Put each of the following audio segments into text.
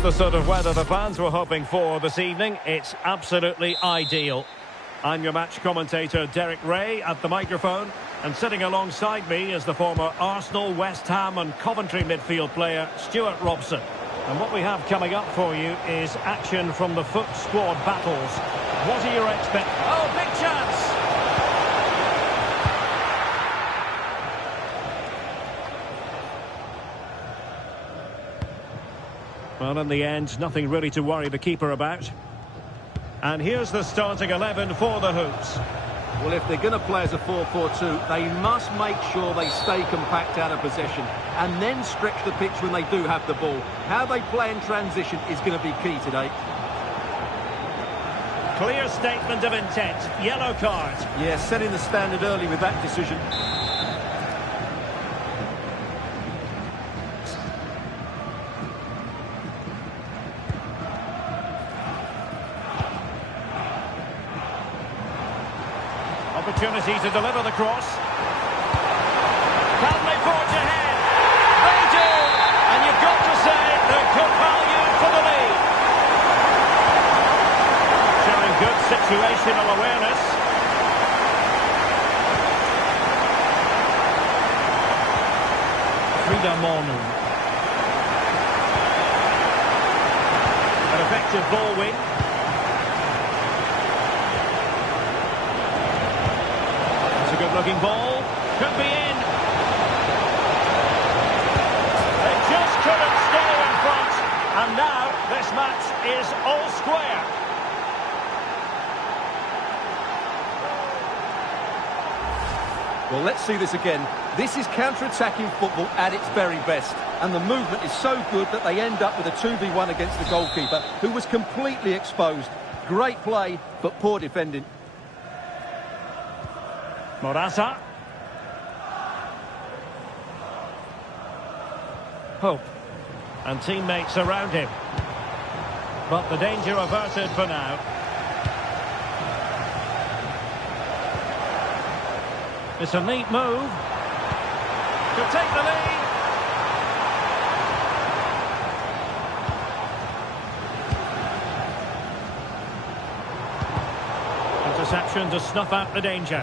Just the sort of weather the fans were hoping for this evening. It's absolutely ideal. I'm your match commentator, Derek Ray, at the microphone. And sitting alongside me is the former Arsenal, West Ham and Coventry midfield player, Stuart Robson. And what we have coming up for you is action from the FUT squad battles. What are your expectations? Oh, big chance! Well, in the end, nothing really to worry the keeper about. And here's the starting 11 for the Hoops. Well, if they're going to play as a 4-4-2, they must make sure they stay compact out of possession and then stretch the pitch when they do have the ball. How they play in transition is going to be key today. Clear statement of intent. Yellow card. Yeah, setting the standard early with that decision. Opportunity to deliver the cross. Can they forge ahead? They do! And you've got to say they're good value for the lead. Showing good situational awareness. Frida Monu. An effective ball win. Good-looking ball. Could be in. They just couldn't stay in front. And now this match is all square. Well, let's see this again. This is counter-attacking football at its very best. And the movement is so good that they end up with a 2v1 against the goalkeeper, who was completely exposed. Great play, but poor defending. Morata. Hope. And teammates around him. But the danger averted for now. It's a neat move. To take the lead. Interception to snuff out the danger.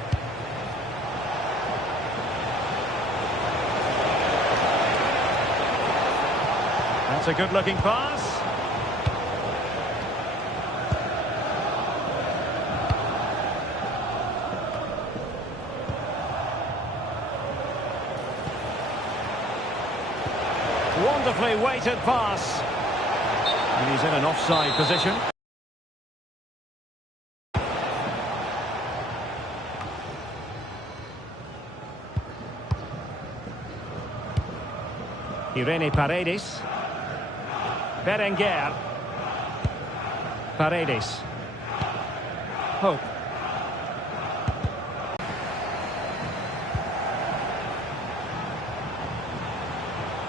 That's a good-looking pass. Wonderfully weighted pass. And he's in an offside position. Irene Paredes. Berenguer. Paredes. Hope.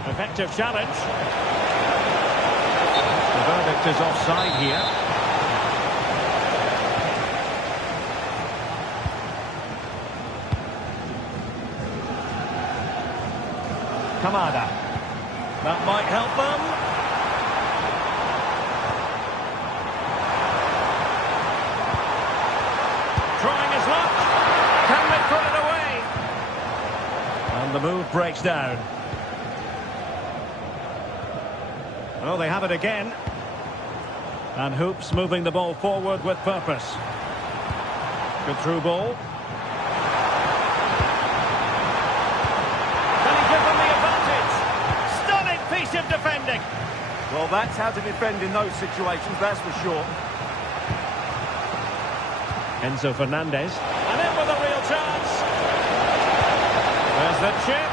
Effective challenge. The verdict is offside here. Kamada. That might help them. Trying his luck. Can they put it away? And the move breaks down. Oh, they have it again. And Hoops moving the ball forward with purpose. Good through ball. Can he give them the advantage? Stunning piece of defending. Well, that's how to defend in those situations, that's for sure. Enzo Fernandez. And in with a real chance. There's the chip.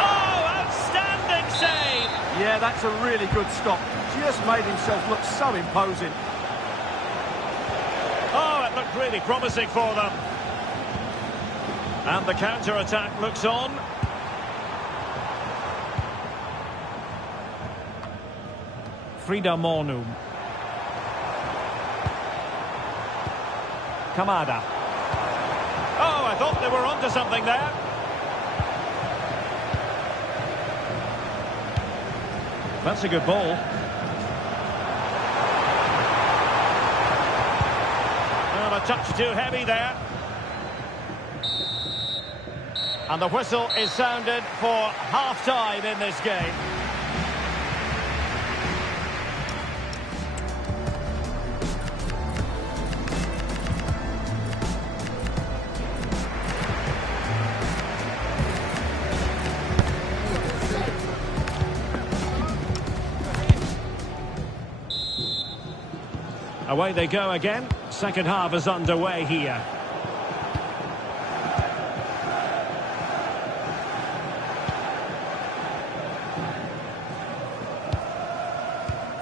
Oh, outstanding save. Yeah, that's a really good stop. Just made himself look so imposing. Oh, it looked really promising for them. And the counter-attack looks on. Frida Monu. Kamada. Oh, I thought they were onto something there. That's a good ball. touch too heavy there. And the whistle is sounded for half-time in this game. Away they go again. Second half is underway here.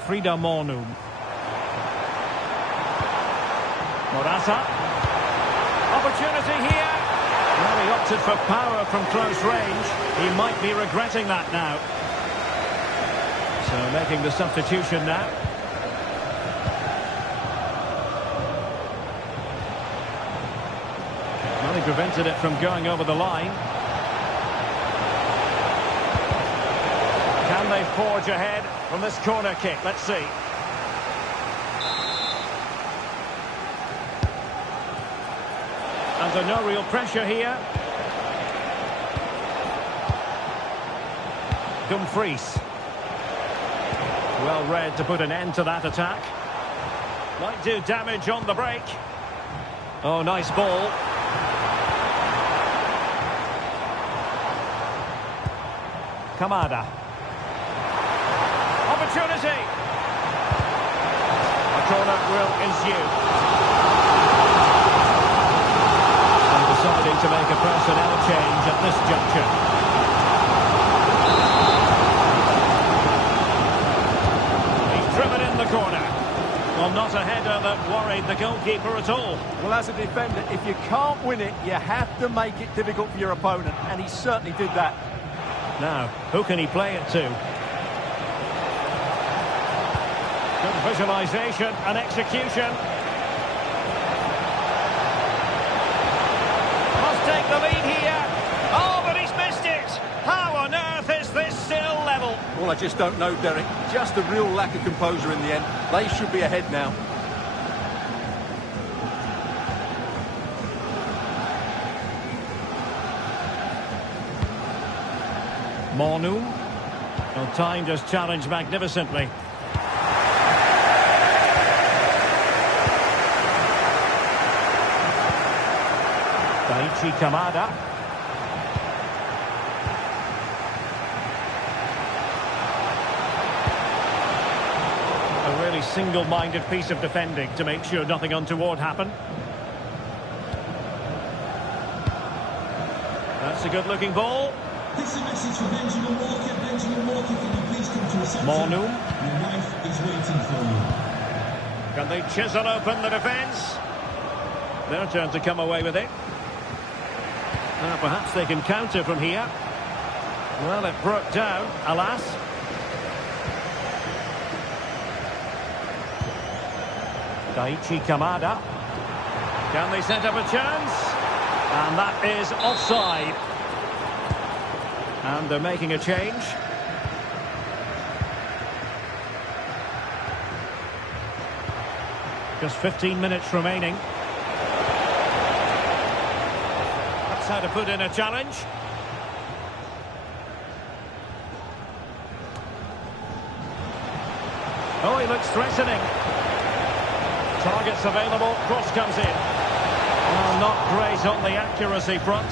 Frida Mornum. Morata. Opportunity here. Well, he opted for power from close range. He might be regretting that now. So making the substitution now. Well, he prevented it from going over the line. Can they forge ahead from this corner kick? Let's see. Under no real pressure here. Dumfries. Well read to put an end to that attack. Might do damage on the break. Oh, nice ball. Kamada. Opportunity. A corner will ensue. And deciding to make a personnel change at this juncture. He's driven in the corner. Well, not a header that worried the goalkeeper at all. Well, as a defender, if you can't win it, you have to make it difficult for your opponent, and he certainly did that. Now, who can he play it to? Good visualisation and execution. Must take the lead here. Oh, but he's missed it. How on earth is this still level? Well, I just don't know, Derek. Just a real lack of composure in the end. They should be ahead now. Mornum. Well, timed his challenge magnificently. Daichi Kamada. A really single-minded piece of defending to make sure nothing untoward happened. That's a good-looking ball. This is a message for Benjamin Walker. Benjamin Walker, can you please come to reception? Mornum. Your wife is waiting for you. Can they chisel open the defence? Their turn to come away with it. Now perhaps they can counter from here. Well, it broke down, alas. Daichi Kamada. Can they set up a chance? And that is offside. And they're making a change. Just 15 minutes remaining. That's how to put in a challenge. Oh, he looks threatening. Targets available, cross comes in. Well, not great on the accuracy front.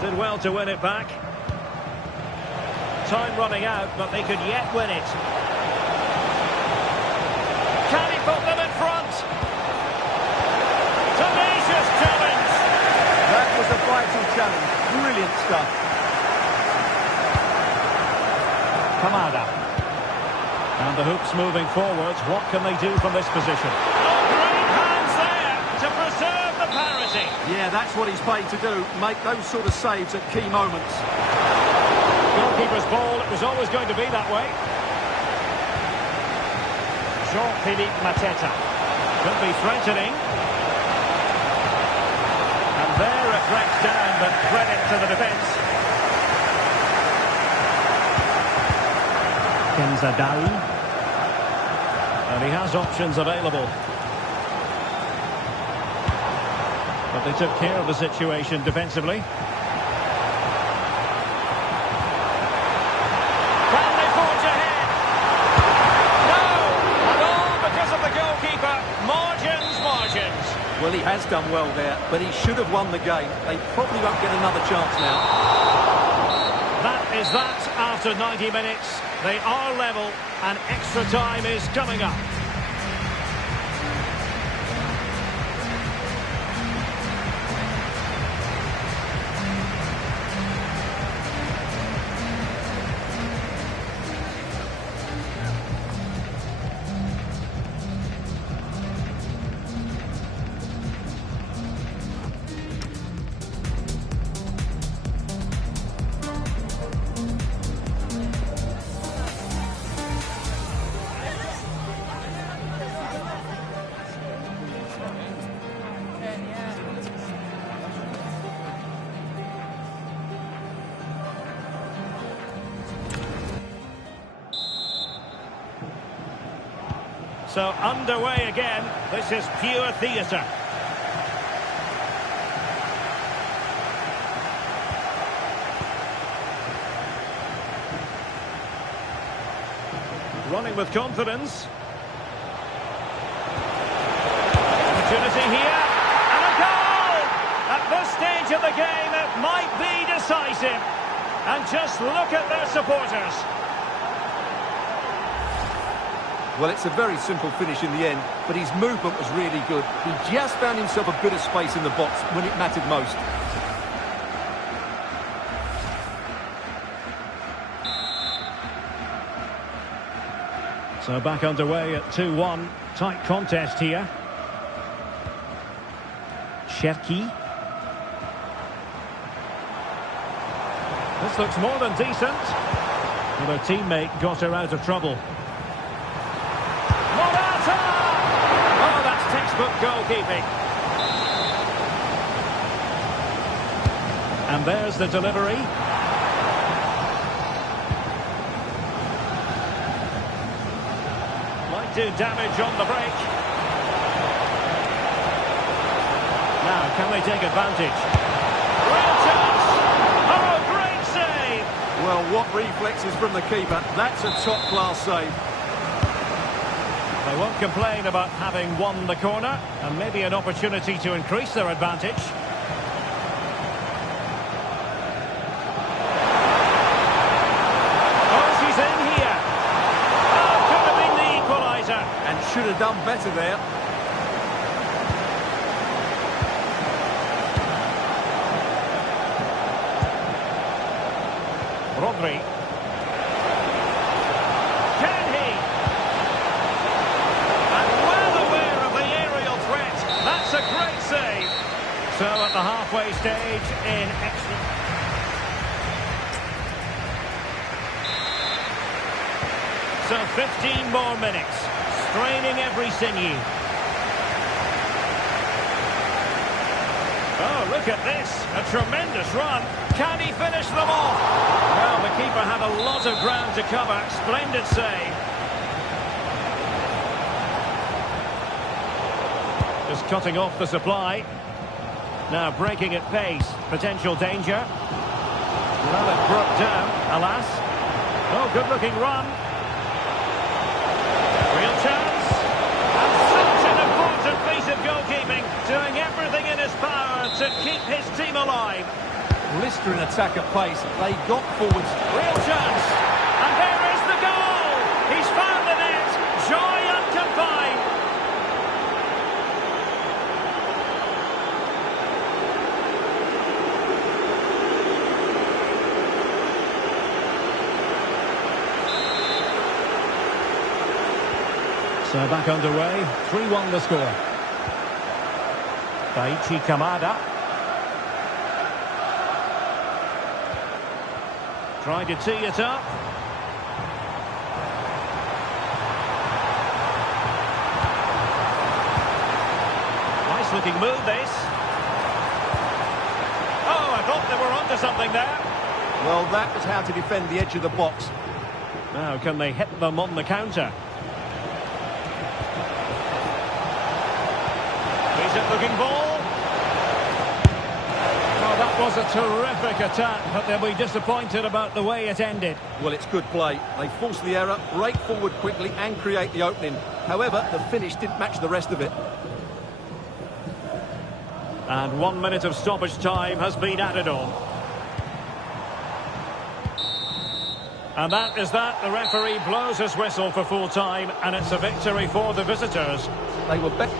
Did well to win it back. Time running out, but they could yet win it. Can he put them in front? Tenacious challenge. That was a vital challenge. Brilliant stuff. Kamada. And the hoops moving forwards. What can they do from this position? Oh, great hands there to preserve the parity. Yeah, that's what he's paid to do. Make those sort of saves at key moments. Goalkeeper's ball, it was always going to be that way. Jean-Philippe Mateta. Could be threatening. And There it breaks down, but credit to the defence. Kenzadali. And he has options available. But they took care of the situation defensively. Can they forge ahead? No! And all because of the goalkeeper. Margins. Well, he has done well there, but he should have won the game. They probably won't get another chance now. That is that after 90 minutes. They are level and extra time is coming up. So underway again. This is pure theatre. Running with confidence. Opportunity here. And a goal! At this stage of the game, it might be decisive. And just look at their supporters. Well, it's a very simple finish in the end, but his movement was really good. He just found himself a bit of space in the box when it mattered most. So back underway at 2-1. Tight contest here. Cherki. This looks more than decent. Well, their teammate got her out of trouble. Morata! Oh, that's textbook goalkeeping. And there's the delivery. Might do damage on the break. Now, can they take advantage? Real chance! Oh, great save! Well, what reflexes from the keeper. That's a top-class save. They won't complain about having won the corner, and maybe an opportunity to increase their advantage. Oh, she's in here. Oh, could have been the equaliser. And should have done better there. Rodri. Can he? And well aware of the aerial threat. That's a great save. So at the halfway stage in extra... So 15 more minutes. Straining every sinew. Oh, look at this. A tremendous run. Can he finish them off? Well, the keeper had a lot of ground to cover. Splendid save. Just cutting off the supply. Now breaking at pace. Potential danger. Well, it broke down, alas. Oh, good-looking run. Real chance. And such an important piece of goalkeeping. Doing everything in his power to keep his team alive. Blistering attack at pace. They got forwards. Real chance. And there is the goal. He's found the net. Joy unconfined. So back underway. 3-1 the score. Daichi Kamada. Trying to tee it up. Nice looking move, this. onto something there. Well, that was how to defend the edge of the box. Now, can they hit them on the counter? Decent looking ball. Oh, that was a terrific attack, but they'll be disappointed about the way it ended. Well, it's good play. They force the error, break forward quickly and create the opening. However, the finish didn't match the rest of it. And 1 minute of stoppage time has been added on. And that is that. The referee blows his whistle for full time, and it's a victory for the visitors. They were better.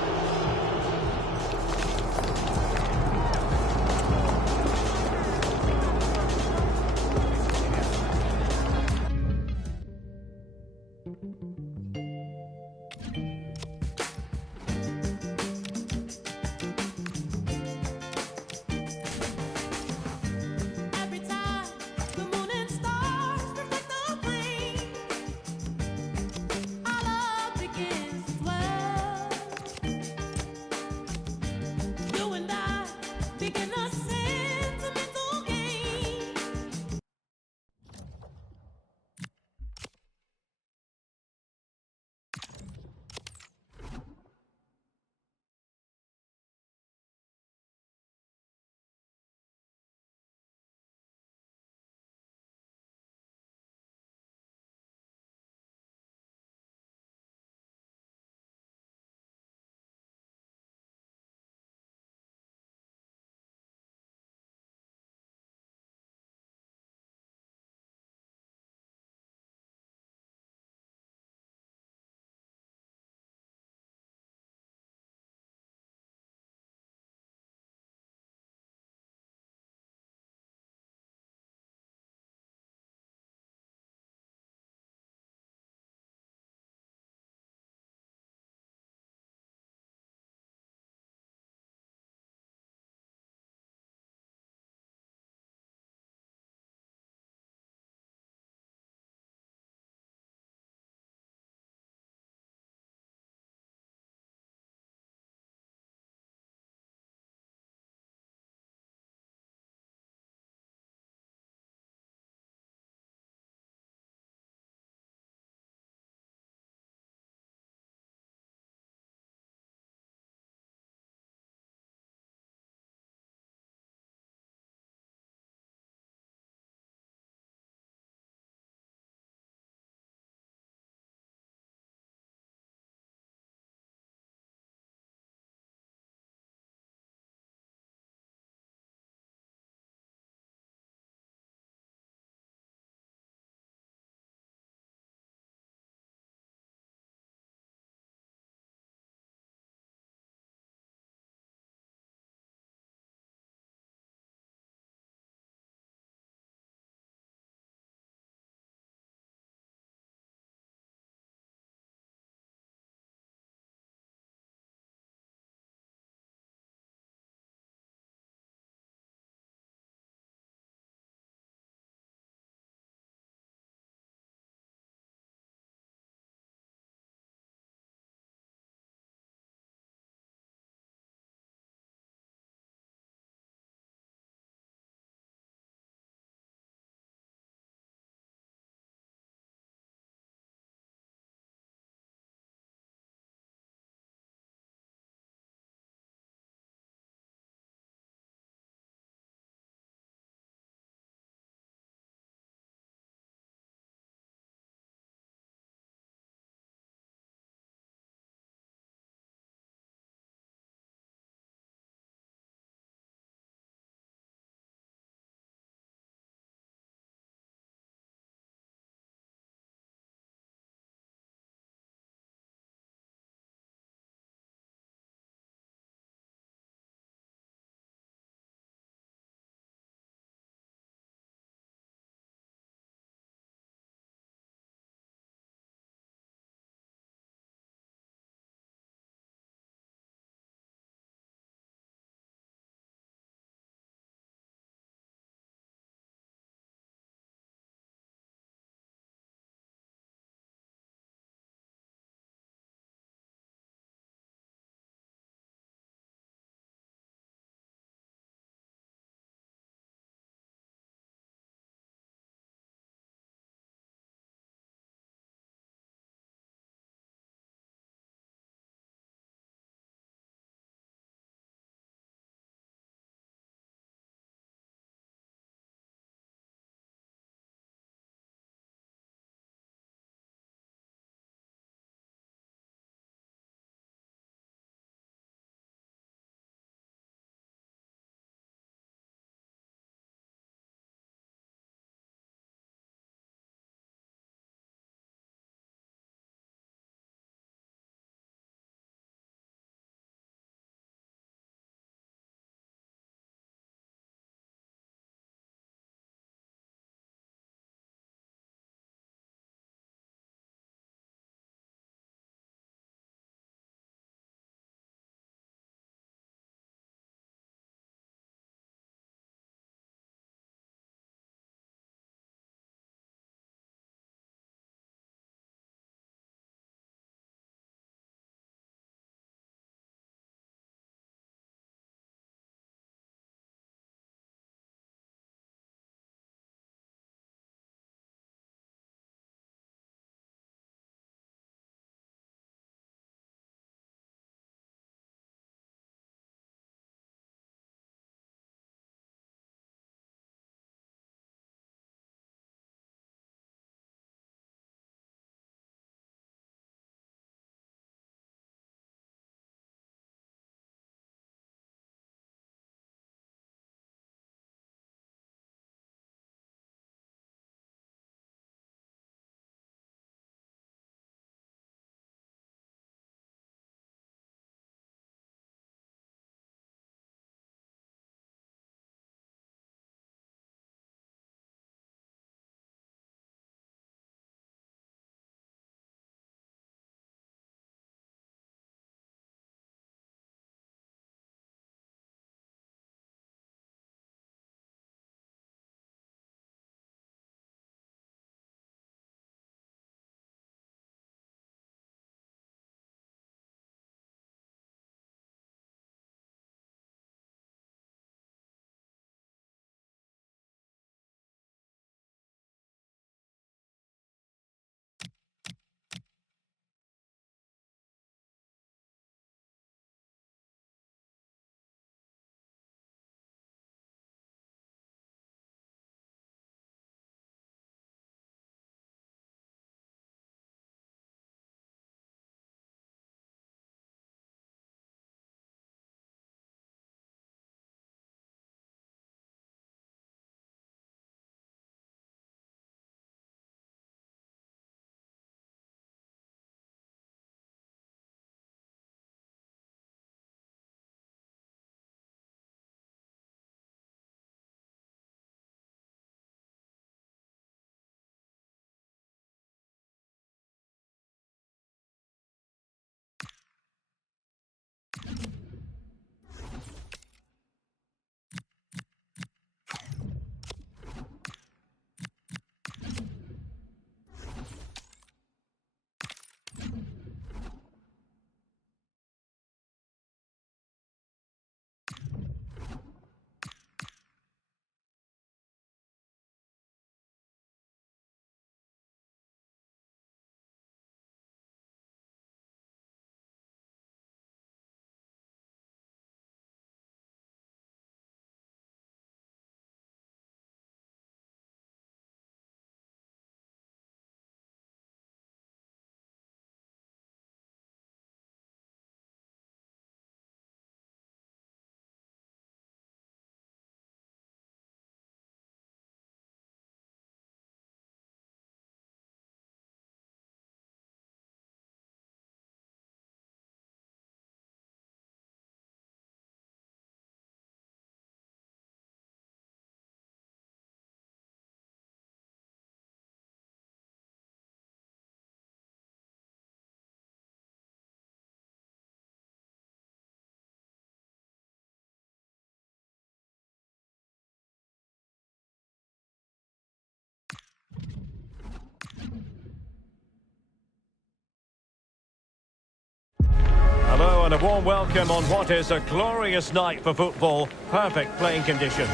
Hello and a warm welcome on what is a glorious night for football. Perfect playing conditions.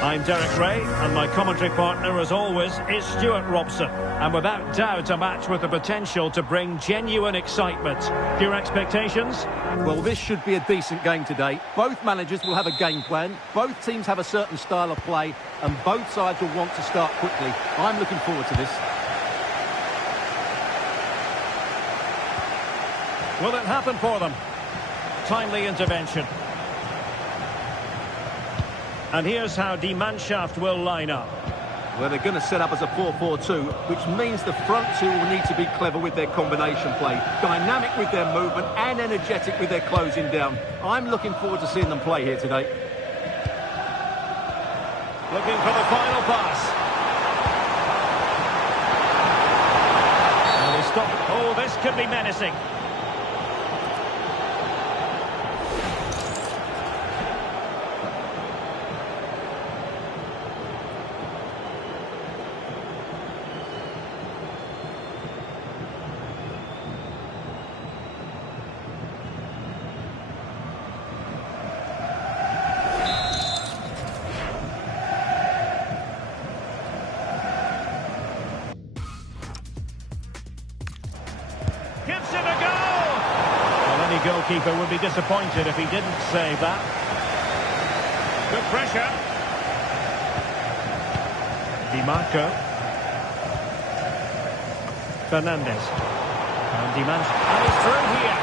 I'm Derek Ray and my commentary partner as always is Stuart Robson. And without doubt a match with the potential to bring genuine excitement. Your expectations? Well, this should be a decent game today. Both managers will have a game plan. Both teams have a certain style of play and both sides will want to start quickly. I'm looking forward to this. Will it happen for them? Timely intervention. And here's how Die Mannschaft will line up. Well, they're going to set up as a 4-4-2, which means the front two will need to be clever with their combination play, dynamic with their movement and energetic with their closing down. I'm looking forward to seeing them play here today. Looking for the final pass. And they stop. Oh, this could be menacing. Gives it a go! Well, any goalkeeper would be disappointed if he didn't save that. Good pressure. Di Marco. Fernandez. And Di Mannschaft. And he's through here.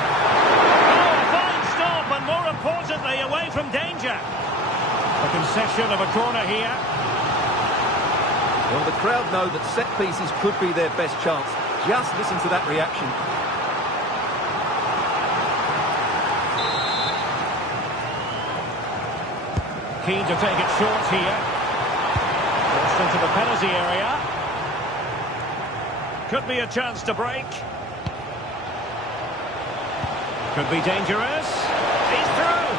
Oh, a fine stop, and more importantly, away from danger. A concession of a corner here. Well, the crowd know that set pieces could be their best chance. Just listen to that reaction. Keen to take it short here. Forced into the penalty area. Could be a chance to break. Could be dangerous. He's through.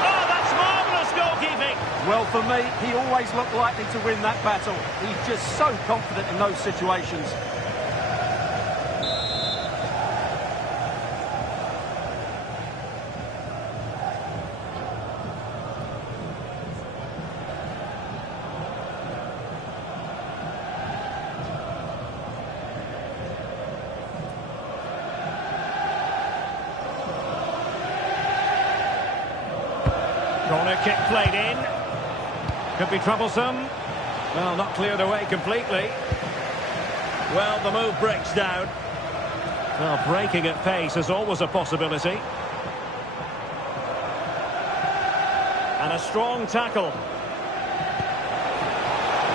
Oh, that's marvellous goalkeeping. Well, for me, he always looked likely to win that battle. He's just so confident in those situations. Corner kick played in. Could be troublesome. Well, not cleared away completely. Well, the move breaks down. Well, breaking at pace is always a possibility. And a strong tackle.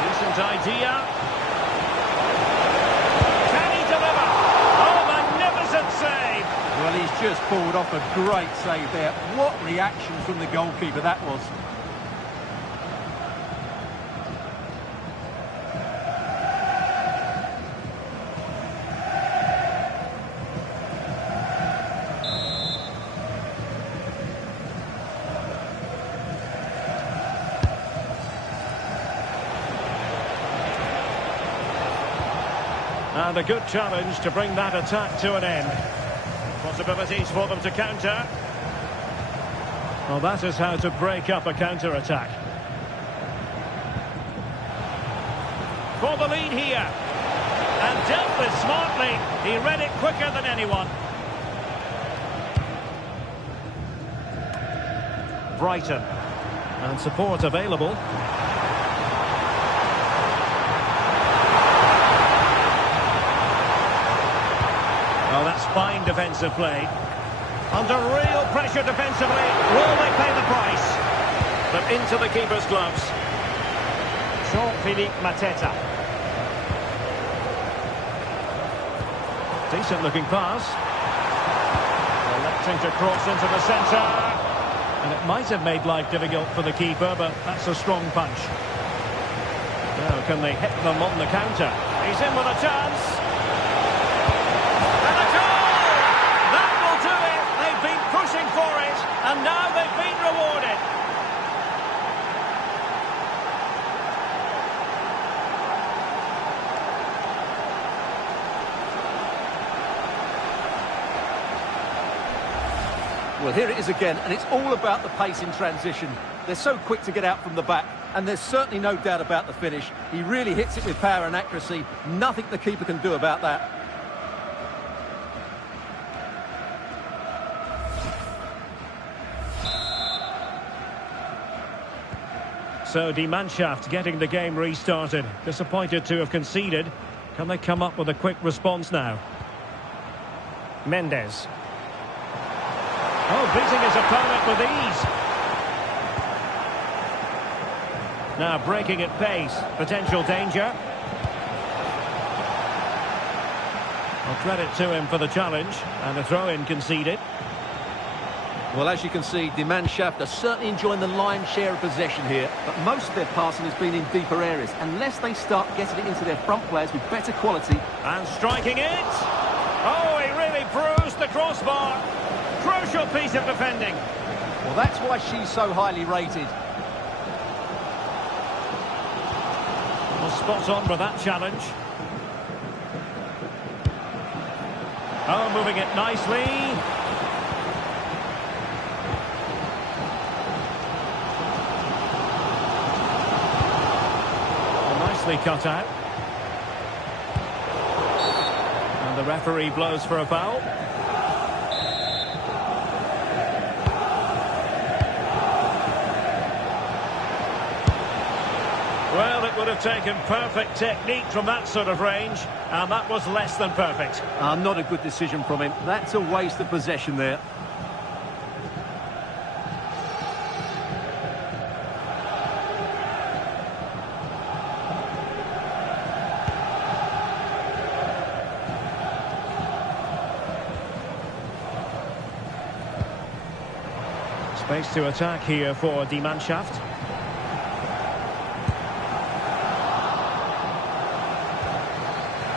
Decent idea. Can he deliver? Oh, magnificent save! Well, he's just pulled off a great save there. What reaction from the goalkeeper that was. And a good challenge to bring that attack to an end. Possibilities for them to counter. Well, that is how to break up a counter-attack. For the lead here. And dealt with smartly. He read it quicker than anyone. Brighton. And support available. Well, that's fine defensive play. Under real pressure defensively. Will they pay the price? But into the keeper's gloves. Jean-Philippe Mateta. Decent looking pass. Electing to cross into the centre. And it might have made life difficult for the keeper, but that's a strong punch. Now, can they hit them on the counter? He's in with a chance. Pushing for it, and now they've been rewarded. Well, here it is again, and it's all about the pace in transition. They're so quick to get out from the back, and there's certainly no doubt about the finish. He really hits it with power and accuracy. Nothing the keeper can do about that. So Die Mannschaft getting the game restarted. Disappointed to have conceded. Can they come up with a quick response now? Mendes. Oh, beating his opponent with ease. Now breaking at pace. Potential danger. Well, credit to him for the challenge. And a throw-in conceded. Well, as you can see, Die Mannschaft are certainly enjoying the lion's share of possession here, but most of their passing has been in deeper areas. Unless they start getting it into their front players with better quality. And striking it. Oh, he really bruised the crossbar. Crucial piece of defending. Well, that's why she's so highly rated. Well, spot on with that challenge. Oh, moving it nicely. Nicely cut out. And the referee blows for a foul. Well, it would have taken perfect technique from that sort of range, and that was less than perfect. Not a good decision from him. That's a waste of possession there. Space to attack here for Die Mannschaft.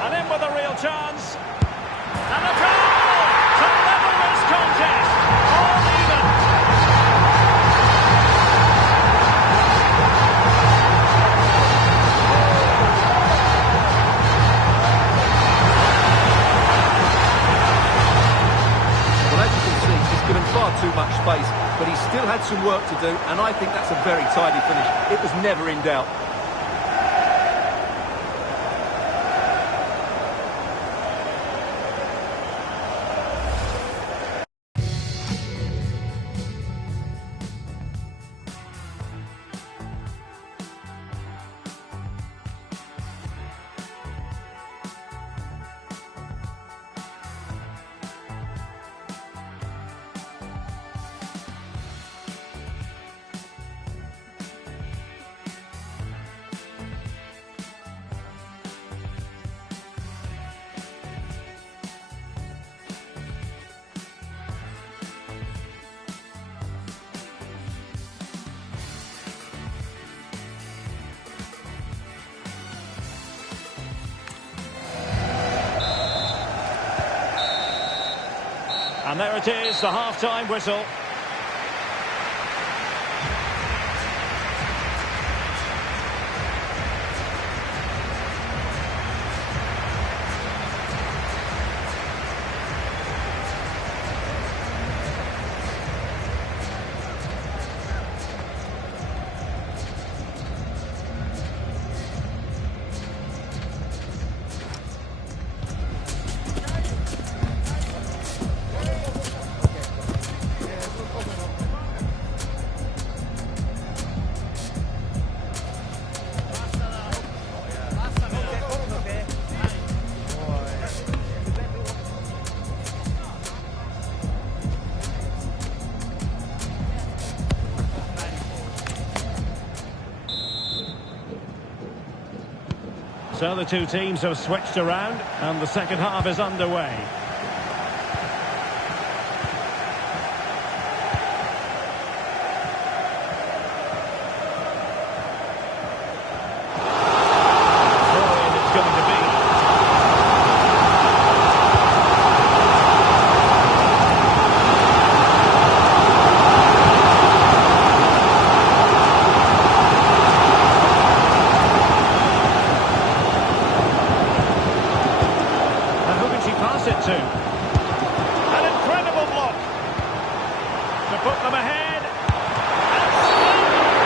And in with a real chance. And a goal to level this contest. All even. Well, as you can see, he's given far too much space, but he still had some work to do, and I think that's a very tidy finish. It was never in doubt. And there it is, the half-time whistle. So the two teams have switched around and the second half is underway. Throw-in it's going to be. It to. An incredible block. put them ahead.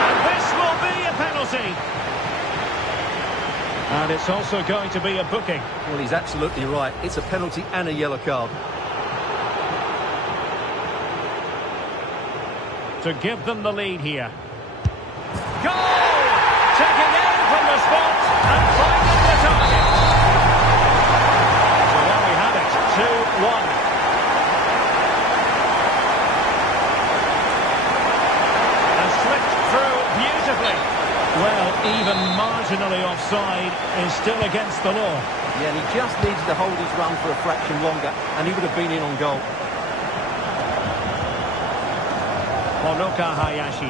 And this will be a penalty. And it's also going to be a booking. Well, he's absolutely right. It's a penalty and a yellow card. To give them the lead here. Goal! Taking aim from the spot and finding the target. So there we have it, 2-1. And slipped through beautifully. Well, even marginally offside is still against the law. Yeah, and he just needs to hold his run for a fraction longer, and he would have been in on goal. Honoka Hayashi.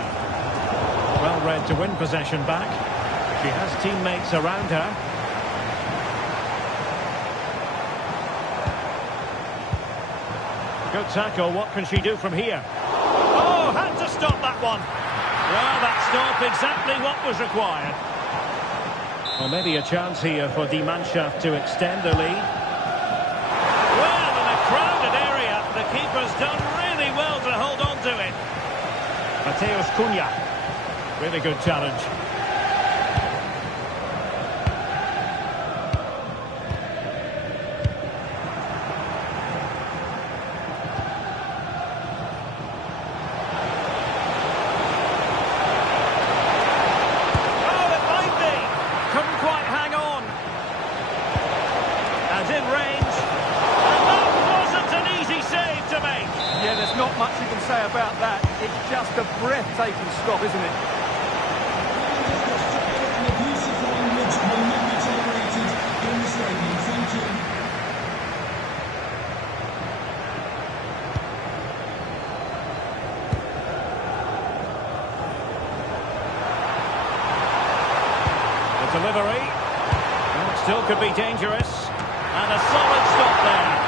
Well read to win possession back. She has teammates around her. Good tackle. What can she do from here? Oh, had to stop that one. Well, that stopped exactly what was required. Well, maybe a chance here for Die Mannschaft to extend the lead. Well, in a crowded area, the keeper's done really well to hold on to it. Mateus Cunha. Really good challenge. Oh, it might be. Couldn't quite hang on. And in range. And that wasn't an easy save to make. Yeah, there's not much you can say about that. It's just a breathtaking stop, isn't it? And abusive language will not be tolerated in the stadium. Thank you. The delivery. Well, it still could be dangerous. And a solid stop there.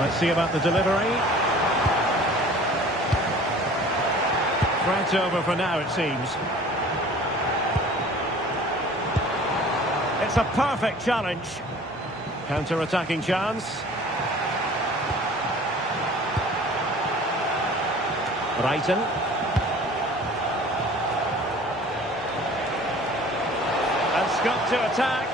Let's see about the delivery. Threat over for now, it seems. It's a perfect challenge. Counter-attacking chance. Brighton. And Scott to attack.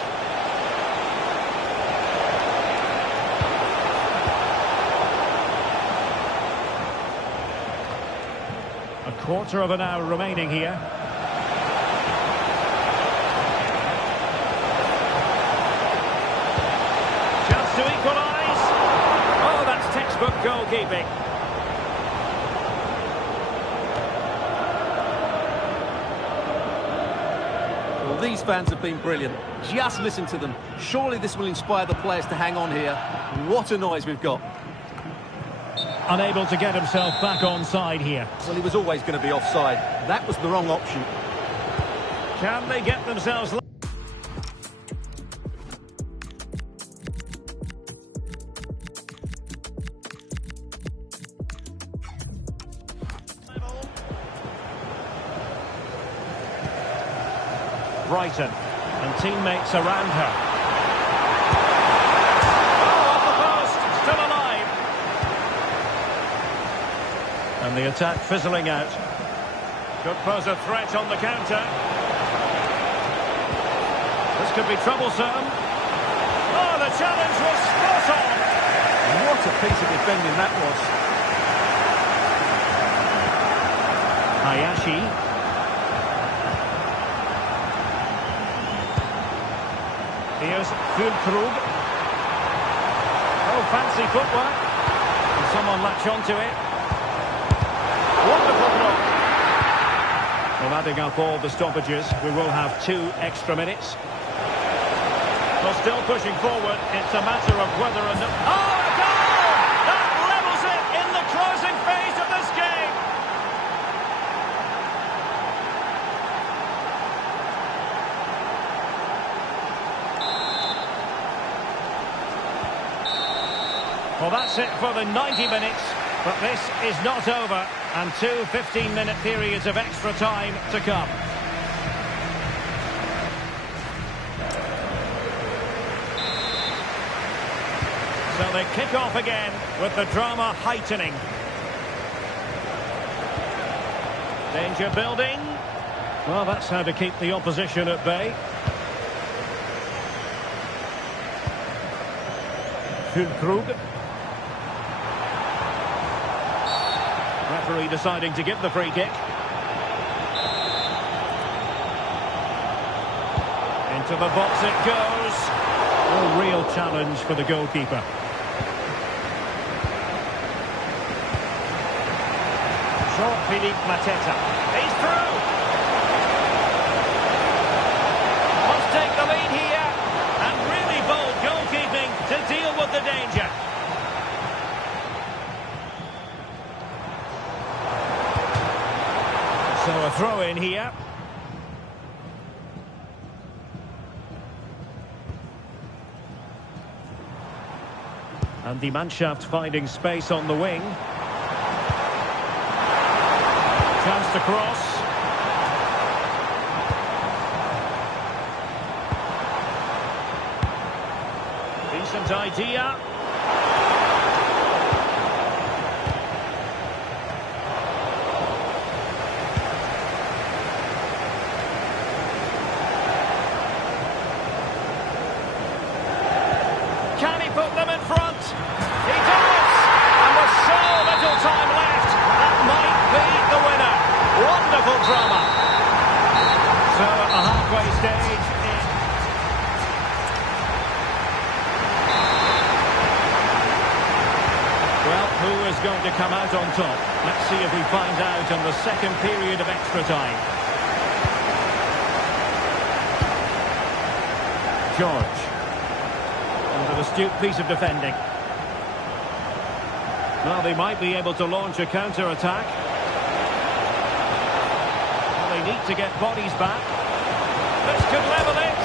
A quarter of an hour remaining here. Chance to equalise. Oh, that's textbook goalkeeping. Well, these fans have been brilliant. Just listen to them. Surely this will inspire the players to hang on here. What a noise we've got. Unable to get himself back on side here. Well, he was always going to be offside. That was the wrong option. Can they get themselves... Brighton and teammates around her. Oh, off the post, still alive. And the attack fizzling out. Could pose a threat on the counter. This could be troublesome. Oh, the challenge was spot on. What a piece of defending that was. Hayashi. Here's Füllkrug. Oh, fancy footwork. Can someone latch onto it? Wonderful block. Well, adding up all the stoppages, we will have 2 extra minutes. Well, still pushing forward. It's a matter of whether or not... Oh, a goal! That levels it in the closing phase of this game. Well, that's it for the 90 minutes, but this is not over, and 2 15-minute periods of extra time to come. So Kick off again with the drama heightening. Danger building. Well, that's how to keep the opposition at bay. Füllkrug. Referee deciding to give the free kick. Into the box it goes. A real challenge for the goalkeeper. Jean-Philippe Mateta. He's through. Must take the lead here. And really bold goalkeeping to deal with the danger. So a throw in here. And the Mannschaft finding space on the wing. Chance to cross. Decent idea. Can he put them in front? He does! And with so little time left, that might be the winner. Wonderful drama. So at the halfway stage well, who is going to come out on top? Let's see if we find out in the second period of extra time. George. An astute piece of defending. Well, they might be able to launch a counter-attack. Well, they need to get bodies back. This could level it.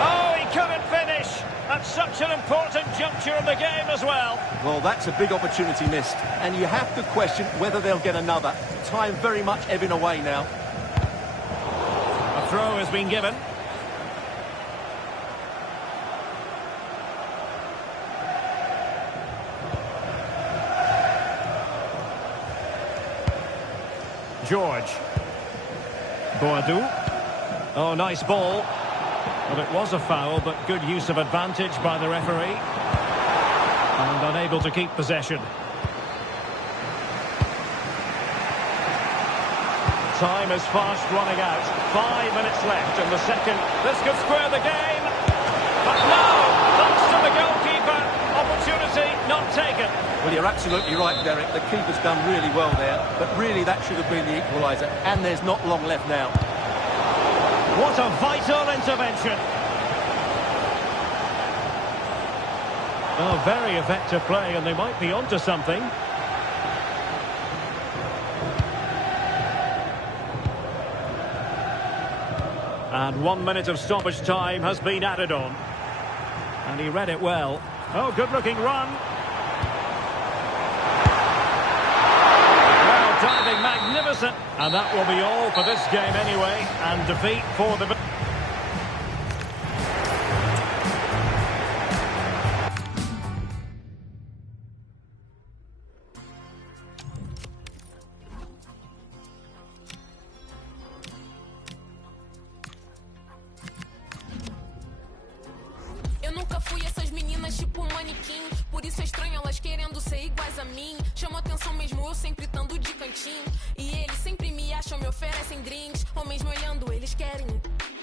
Oh, he couldn't finish. At such an important juncture of the game as well. Well, that's a big opportunity missed. And you have to question whether they'll get another. Time very much ebbing away now. A throw has been given. George. Boadu. Oh, nice ball. Well, it was a foul, but good use of advantage by the referee. And unable to keep possession. Time is fast running out. 5 minutes left in the second. This could square the game. But no! Thanks to the goalkeeper. Opportunity not taken. Well, you're absolutely right, Derek. The keeper's done really well there. But really, that should have been the equaliser. And there's not long left now. What a vital intervention. Oh, very effective play, and they might be onto something. And 1 minute of stoppage time has been added on. And he read it well. Oh, good-looking run. Well, diving magnificent. And that will be all for this game anyway. And defeat for the... Eu nunca fui essas meninas tipo manequim. Por isso é estranho elas querendo ser iguais a mim. Chama atenção mesmo eu sempre estando de cantinho. E eles sempre me acham, me oferecem drinks. Ou mesmo olhando, eles querem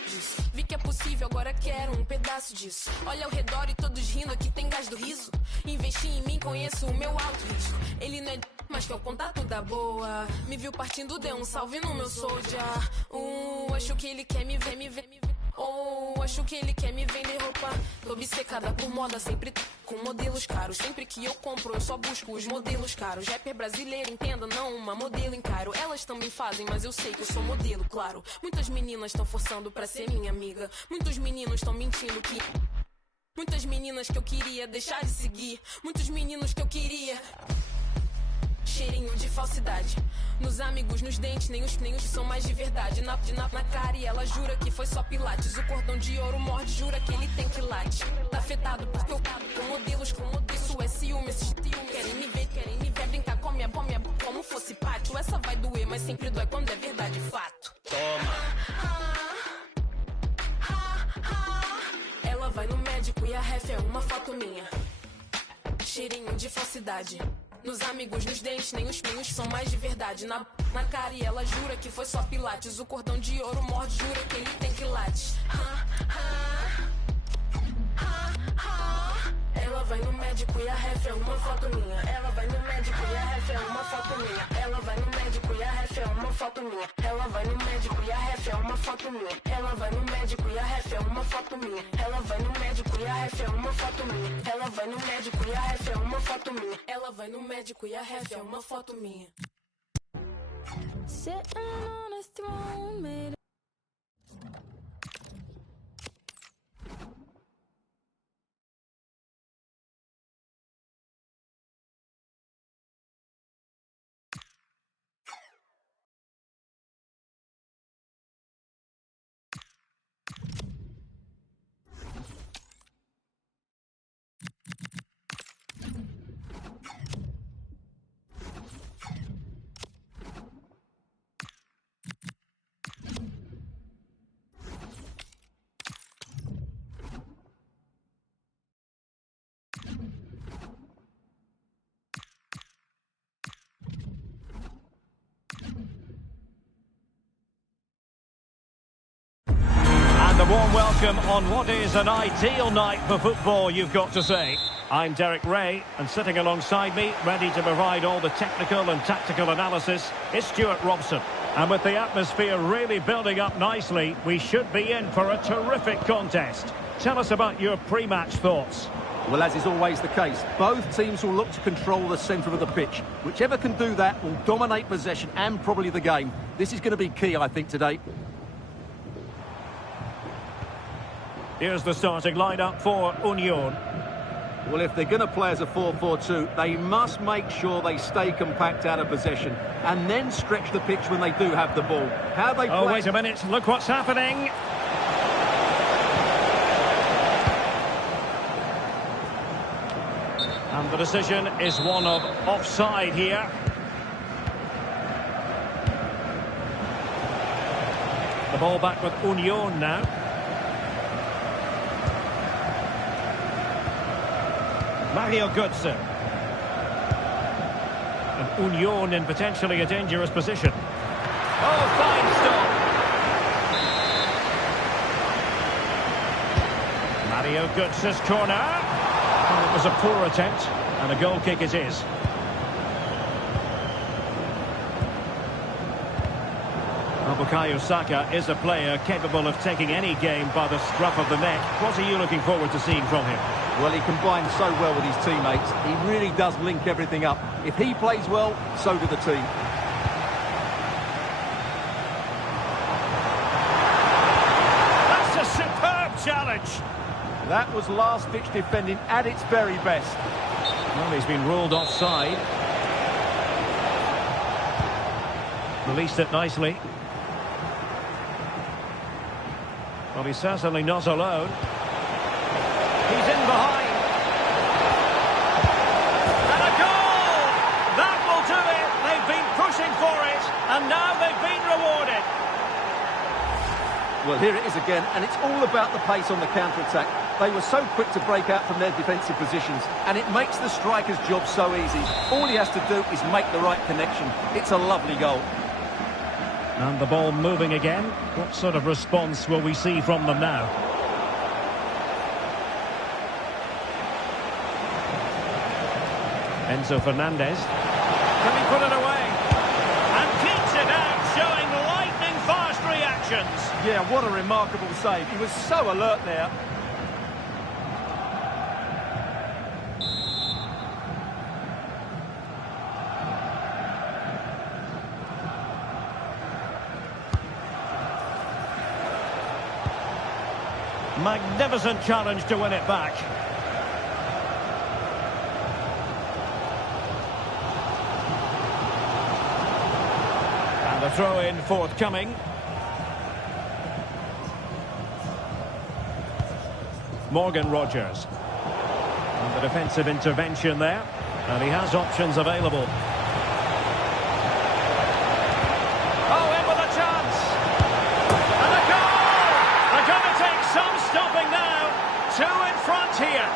disso. Vi que é possível, agora quero um pedaço disso. Olha ao redor e todos rindo, aqui tem gás do riso. Investi em mim, conheço o meu alto risco. Ele não é mas que é o contato da boa. Me viu partindo, deu um salve no meu soldier. Acho que ele quer me ver, me ver, me ver. Oh, acho que ele quer me vender roupa. Tô obcecada por moda, sempre com modelos caros. Sempre que eu compro, eu só busco os modelos caros. Rapper brasileiro, entenda, não uma modelo encaro. Elas também fazem, mas eu sei que eu sou modelo, claro. Muitas meninas estão forçando pra ser minha amiga. Muitos meninos estão mentindo que... Muitas meninas que eu queria deixar de seguir. Muitos meninos que eu queria... Cheirinho de falsidade. Nos amigos, nos dentes, nem os são mais de verdade. Na cara e ela jura que foi só pilates. O cordão de ouro morde, jura que ele tem quilate. Tá afetado porque eu com modelos, isso é ciúme. fato, essa vai doer, mas sempre dói quando é verdade, fato. Ela vai no médico e a ref é uma foto minha. Cheirinho de falsidade. Nos amigos, nos dentes, nem os pinhos são mais de verdade. Na cara e ela jura que foi só pilates. O cordão de ouro morde, jura que ele tem quilates. Ela vai no médico e a ref é uma foto minha. Ela vai no médico e a ref é uma foto minha. Ela vai no médico e a ref é uma foto minha. Ela vai no médico e a ref é uma foto minha. Ela vai no médico e a ref é uma foto minha. Ela vai no médico e a ref é uma foto minha. Ela vai no médico e a ref é uma foto minha. Ela vai no médico e a ref é uma foto minha. Sitting on a throne made And a warm welcome on what is an ideal night for football, you've got to say. I'm Derek Ray, and sitting alongside me, ready to provide all the technical and tactical analysis, is Stuart Robson. And with the atmosphere really building up nicely, we should be in for a terrific contest. Tell us about your pre-match thoughts. Well, as is always the case, both teams will look to control the centre of the pitch. Whichever can do that will dominate possession and probably the game. This is going to be key, I think, today. Here's the starting lineup for Union. Well, if they're going to play as a 4-4-2, they must make sure they stay compact out of possession and then stretch the pitch when they do have the ball. How they play... Oh, wait a minute. Look what's happening. And the decision is one of offside here. The ball back with Union now. Mario Götze. And Union in potentially a dangerous position. Oh, fine stop. Mario Götze's corner. Well, it was a poor attempt, and a goal kick it is. Bukayo Saka is a player capable of taking any game by the scruff of the neck. What are you looking forward to seeing from him? Well, he combines so well with his teammates. He really does link everything up. If he plays well, so do the team. That's a superb challenge. That was last-ditch defending at its very best. Well, he's been ruled offside. Released it nicely. Well, he's certainly not alone. He's in behind. And a goal! That will do it. They've been pushing for it, and now they've been rewarded. Well, here it is again, and it's all about the pace on the counter-attack. They were so quick to break out from their defensive positions, and it makes the striker's job so easy. All he has to do is make the right connection. It's a lovely goal. And the ball moving again. What sort of response will we see from them now? Enzo Fernandez. Can he put it away? And keeps it out, showing lightning-fast reactions. Yeah, what a remarkable save. He was so alert there. Magnificent challenge to win it back. And the throw-in forthcoming. Morgan Rogers. And the defensive intervention there. And he has options available. Two in front here.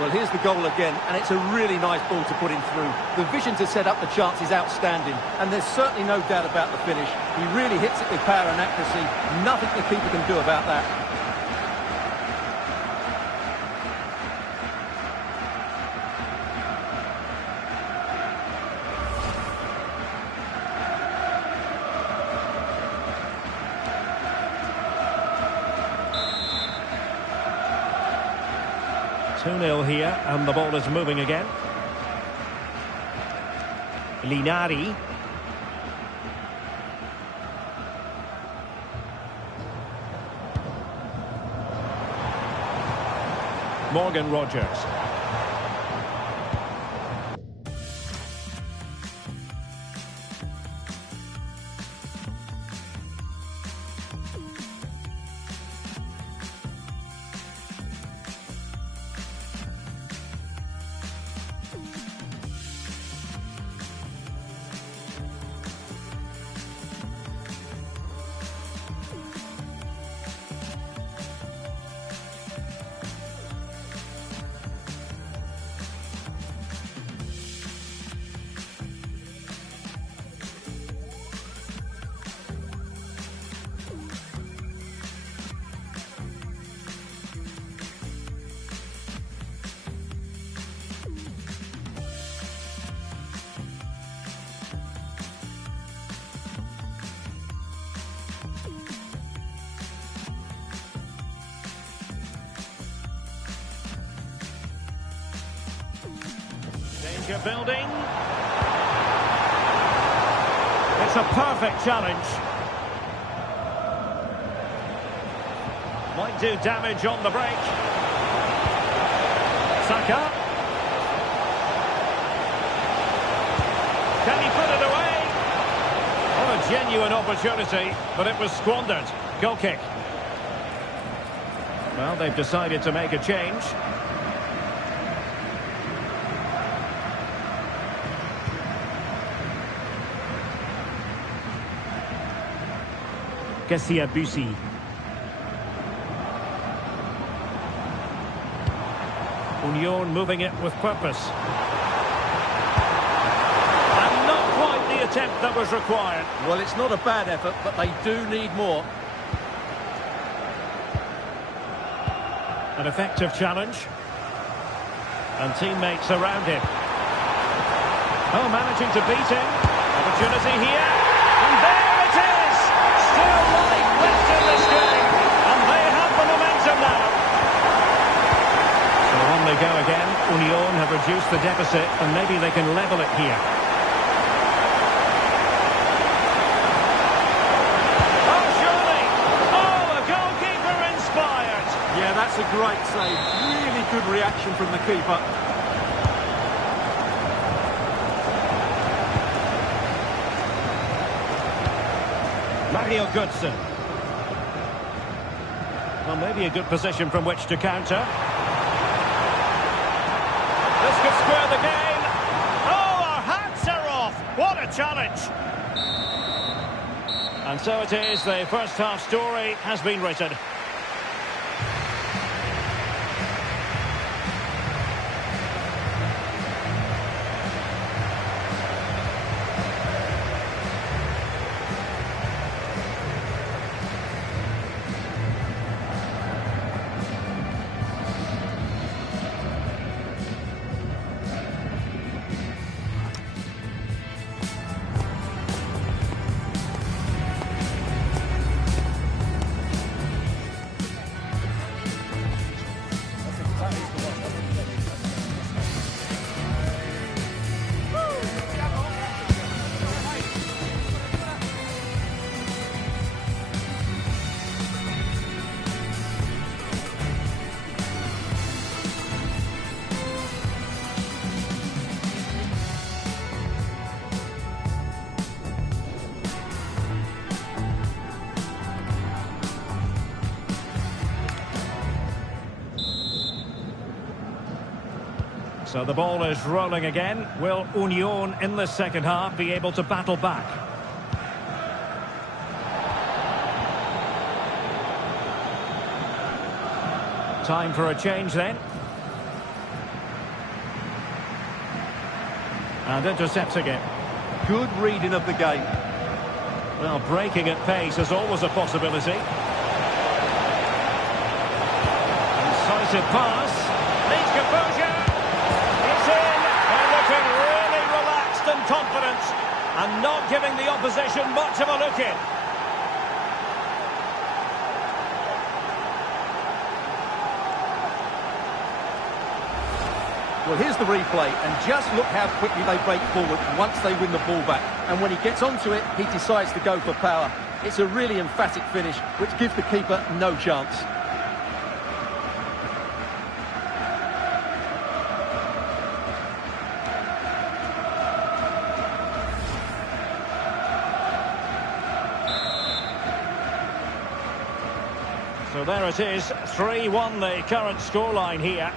Well, here's the goal again, and it's a really nice ball to put him through. The vision to set up the chance is outstanding, and there's certainly no doubt about the finish. He really hits it with power and accuracy. Nothing the keeper can do about that. Two-nil here, and the ball is moving again. Linari. Morgan Rogers. Danger building. It's a perfect challenge. Might do damage on the break. Saka. Can he put it away? What a genuine opportunity, but it was squandered. Goal kick. Well, they've decided to make a change. Cassia Bussi. Union moving it with purpose. And not quite the attempt that was required. Well, it's not a bad effort, but they do need more. An effective challenge. And teammates around him. Oh, managing to beat him. Opportunity here. And there it is! Still life left in this game. And they have the momentum now. So on they go again. Union have reduced the deficit, and maybe they can level it here. Oh, surely! Oh, a goalkeeper inspired! Yeah, that's a great save. Really good reaction from the keeper. Mario Götze. Well, maybe a good position from which to counter. This could square the game. Oh, our hats are off. What a challenge. And so it is. The first half story has been written. So the ball is rolling again. Will Union in the second half be able to battle back? Time for a change then. And intercepts again. Good reading of the game. Well, breaking at pace is always a possibility. Incisive pass. Needs composure. It's in. They're looking really relaxed and confident. And not giving the opposition much of a look in. Well, here's the replay, and just look how quickly they break forward once they win the ball back. And when he gets onto it, he decides to go for power. It's a really emphatic finish, which gives the keeper no chance. So there it is, 3-1 the current scoreline here.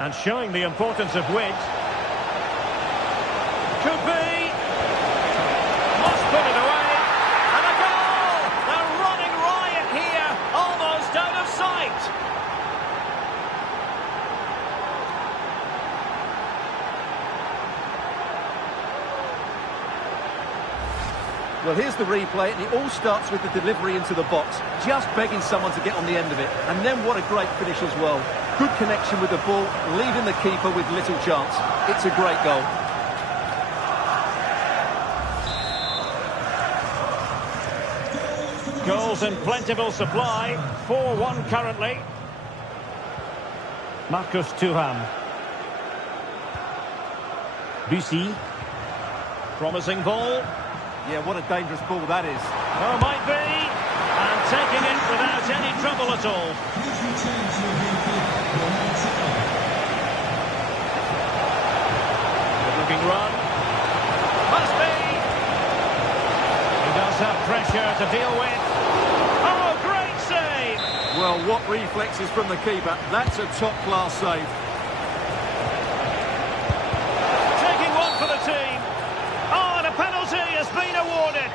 And showing the importance of width. Could be. Must put it away. And a goal! They're running riot here. Almost out of sight. Well, here's the replay, and it all starts with the delivery into the box. Just begging someone to get on the end of it. And then what a great finish as well. Good connection with the ball, leaving the keeper with little chance. It's a great goal. Goals in plentiful supply. 4-1 currently. Marcus Thuram. Bussy. Promising ball. Yeah, what a dangerous ball that is. Oh, might be. And taking it without any trouble at all. Good looking run. Must be. He does have pressure to deal with. Oh, great save. Well, what reflexes from the keeper. That's a top-class save. Taking one for the team. Oh, and a penalty has been awarded.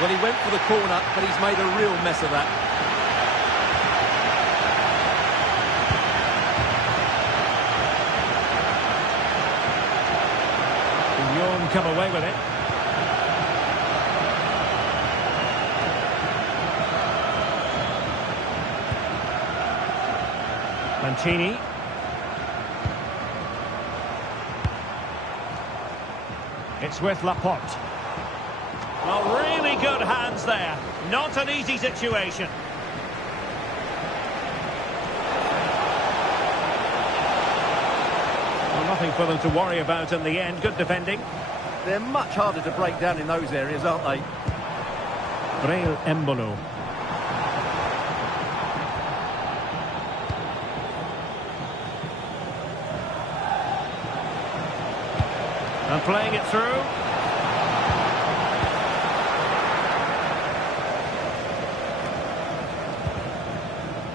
Well, he went for the corner, but he's made a real mess of that. Union come away with it. Mancini. It's with Laporte. Well, really good hands there. Not an easy situation. Well, nothing for them to worry about in the end. Good defending. They're much harder to break down in those areas, aren't they? Breel Embolo. And playing it through.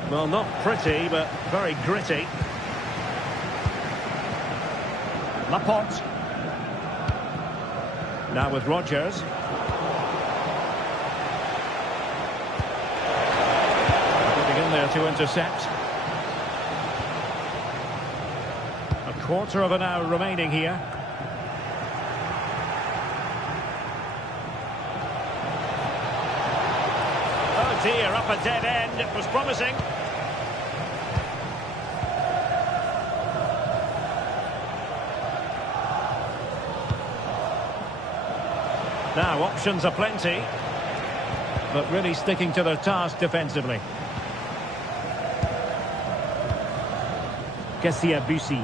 Well, not pretty, but very gritty. Laporte. Now with Rodgers. Getting in there to intercept. A quarter of an hour remaining here. Oh dear, up a dead end. It was promising. Now, options are plenty, but really sticking to their task defensively. Kessia Bussy.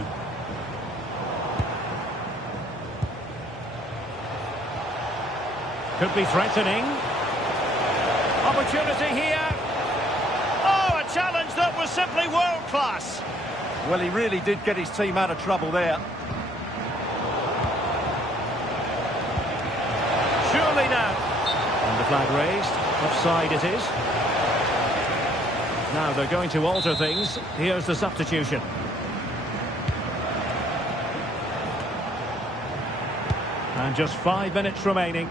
Could be threatening. Opportunity here. Oh, a challenge that was simply world-class. Well, he really did get his team out of trouble there. flag raised. Offside it is. Now they're going to alter things. Here's the substitution. And just 5 minutes remaining.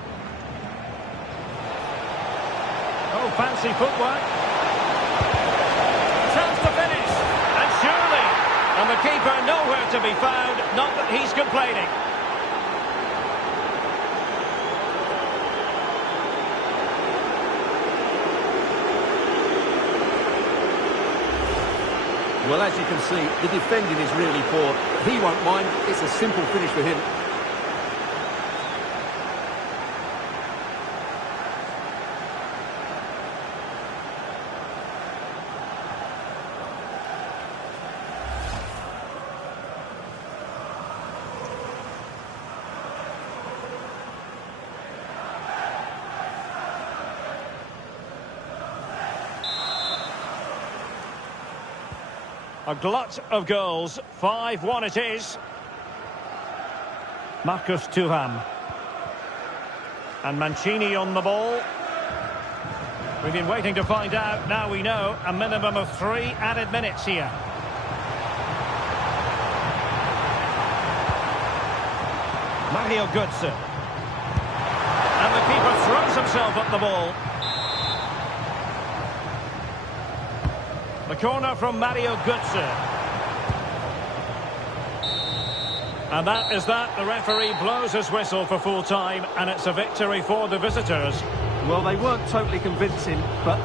Oh, fancy footwork. Chance to finish. And surely. And the keeper nowhere to be found. Not that he's complaining. Well, as you can see, the defending is really poor. He won't mind. It's a simple finish for him. A glut of goals. 5-1 it is. Marcus Thuram. And Mancini on the ball. We've been waiting to find out. Now we know. A minimum of 3 added minutes here. Mario Götze. And the keeper throws himself at the ball. The corner from Mario Götze. And that is that. The referee blows his whistle for full time, and it's a victory for the visitors. Well, they weren't totally convincing, but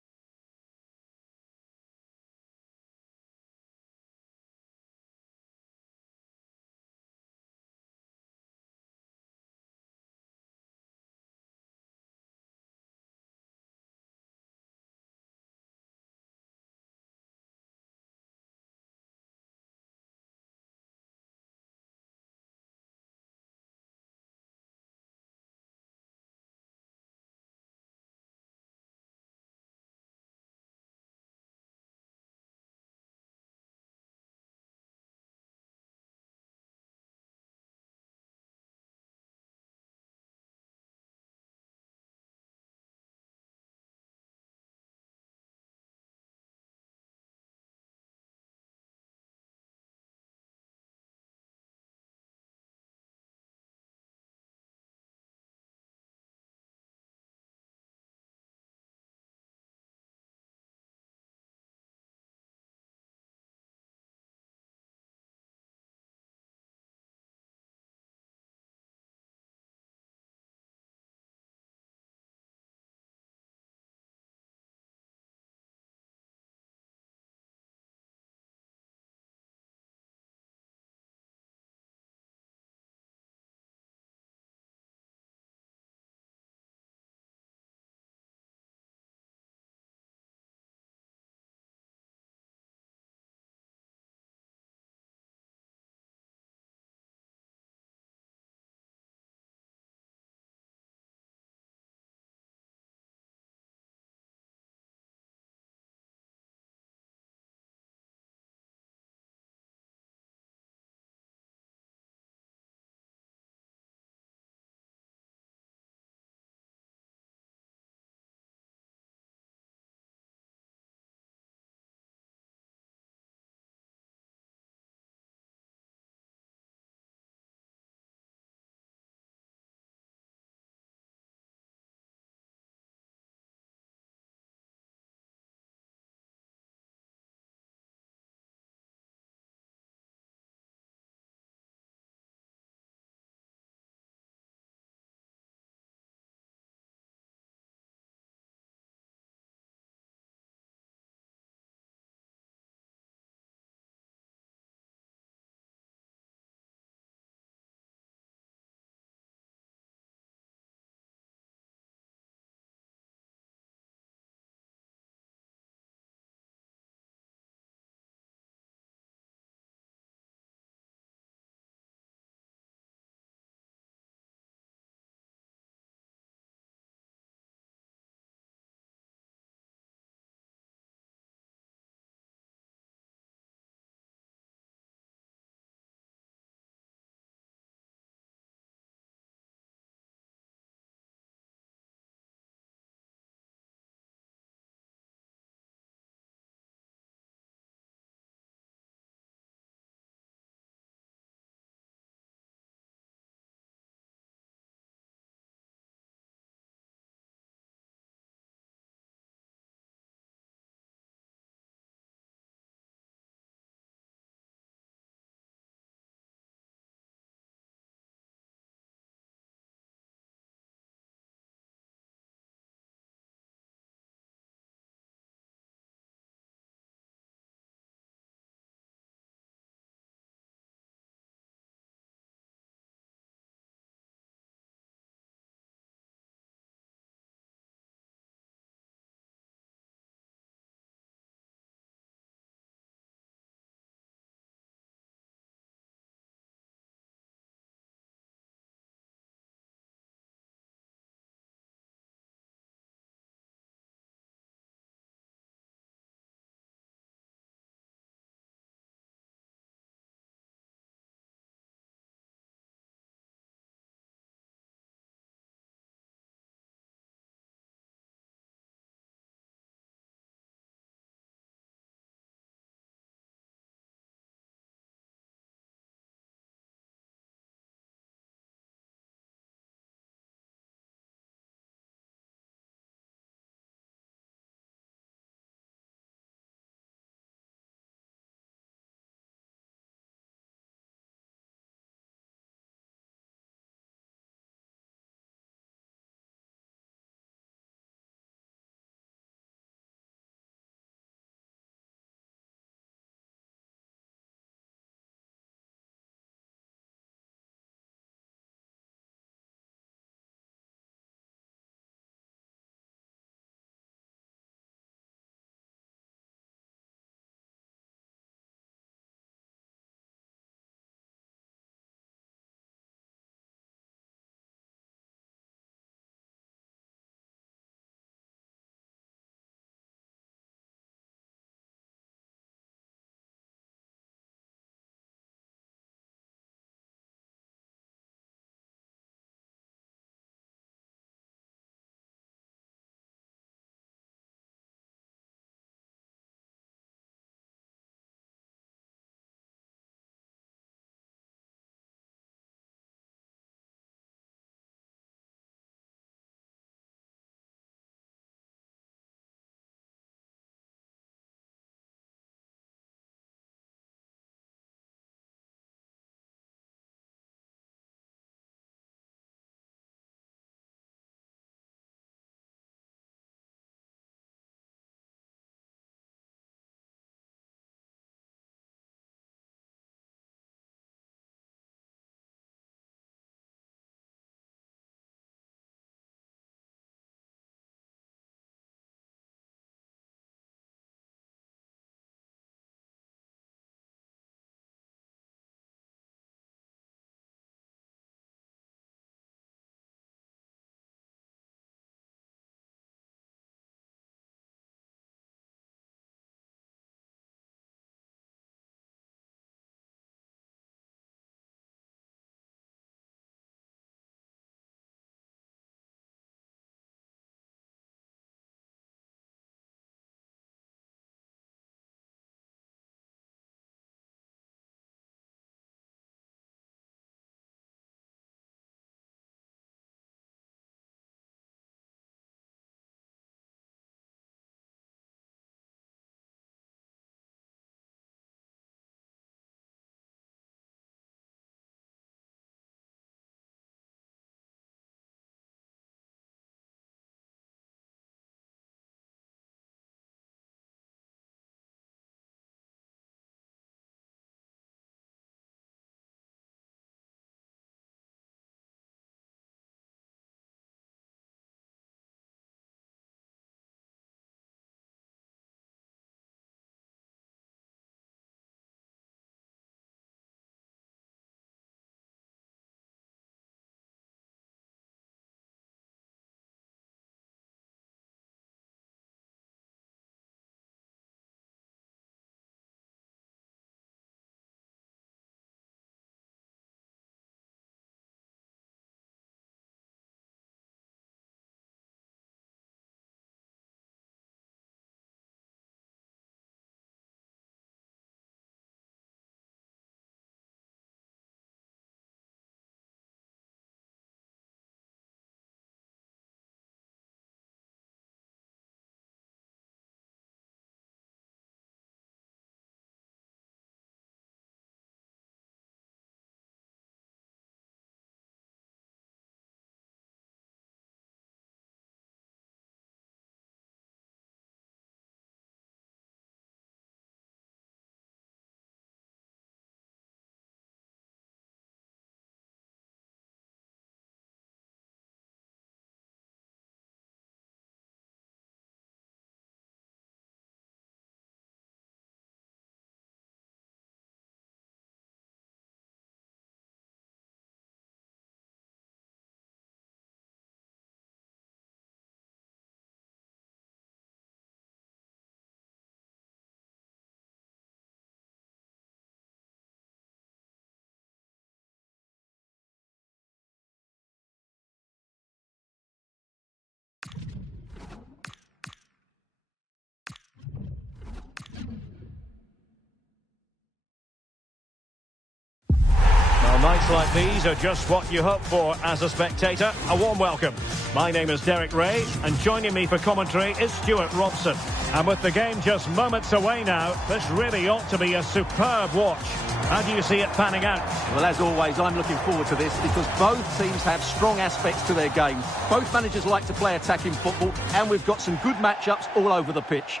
Well, nights like these are just what you hope for as a spectator. A warm welcome. My name is Derek Ray, and joining me for commentary is Stuart Robson. And with the game just moments away now, this really ought to be a superb watch. How do you see it panning out? Well, as always, I'm looking forward to this because both teams have strong aspects to their game. Both managers like to play attacking football, and we've got some good matchups all over the pitch.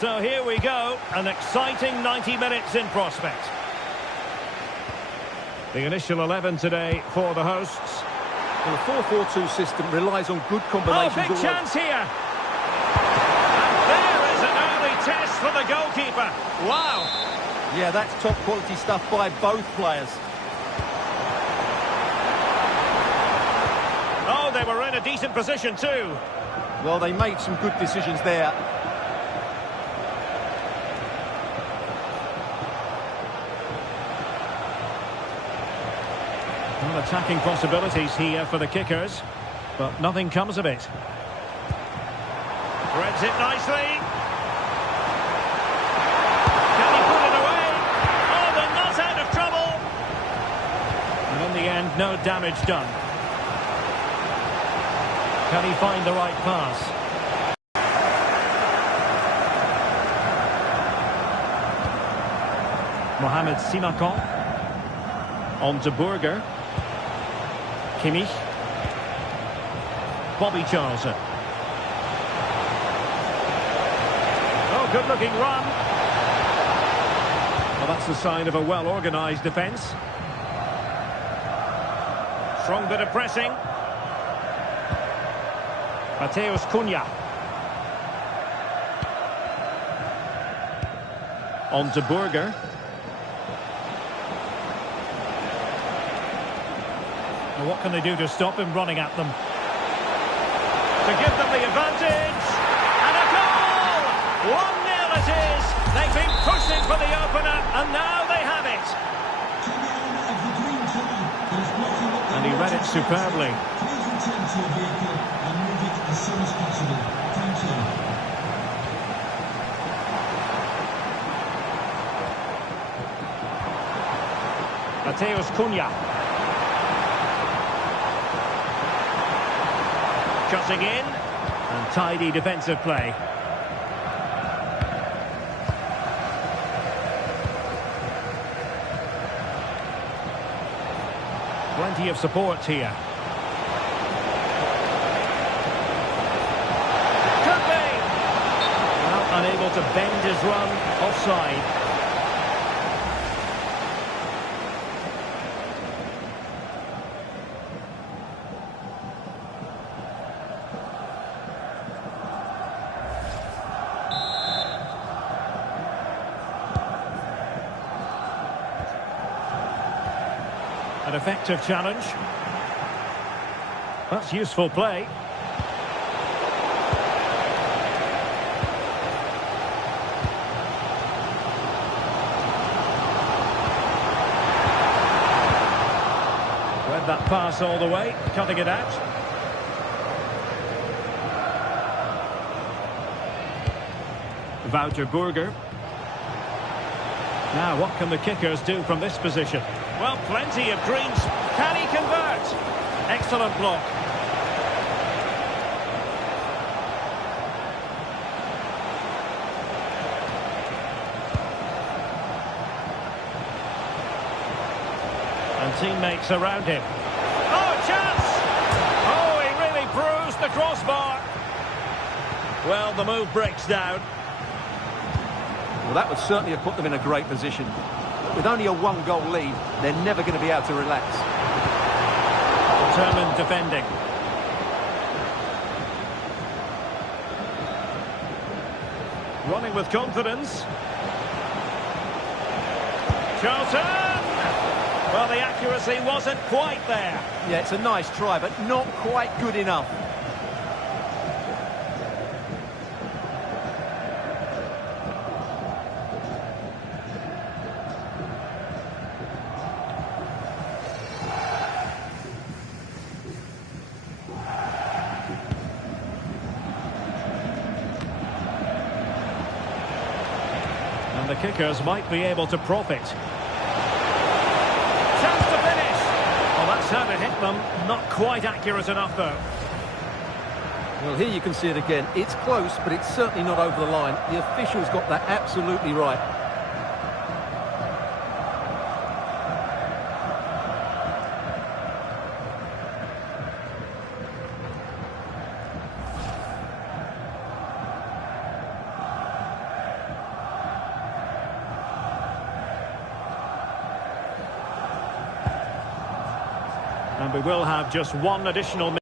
So here we go, an exciting 90 minutes in prospect. The initial 11 today for the hosts. Well, the 4-4-2 system relies on good combinations. Oh, big chance here! And there is an early test for the goalkeeper. Wow! Yeah, that's top quality stuff by both players. Oh, they were in a decent position too. Well, they made some good decisions there. Well, attacking possibilities here for the kickers, but nothing comes of it. Threads it nicely. Can he put it away? Oh, they're not out of trouble. And in the end, no damage done. Can he find the right pass? Mohamed Simakan. On to Burger. Kimmich. Bobby Charlton. Oh, good-looking run. Well, that's the sign of a well-organised defence. Strong bit of pressing. Matheus Cunha. On to Burger. What can they do to stop him running at them? To give them the advantage! And a goal! 1-0 it is! They've been pushing for the opener, and now they have it! And he read it superbly. Please return to your vehicle and move it as soon as possible. Thank you. Matheus Cunha. Cutting in, and tidy defensive play. Plenty of support here. Could be! Well, unable to bend his run, offside. An effective challenge. That's useful play. Read that pass all the way, cutting it out. Wouter Burger. Now, what can the kickers do from this position? Well, plenty of greens. Can he convert? Excellent block. And teammates around him. Oh, chance! Oh, he really bruised the crossbar. Well, the move breaks down. Well, that would certainly have put them in a great position. But with only a one-goal lead, they're never going to be able to relax. Determined defending. Running with confidence. Charlton! Well, the accuracy wasn't quite there. Yeah, it's a nice try, but not quite good enough. And the kickers might be able to profit. Chance to finish! Well, that's how to hit them. Not quite accurate enough, though. Well, here you can see it again. It's close, but it's certainly not over the line. The officials got that absolutely right. And we will have just one additional minute.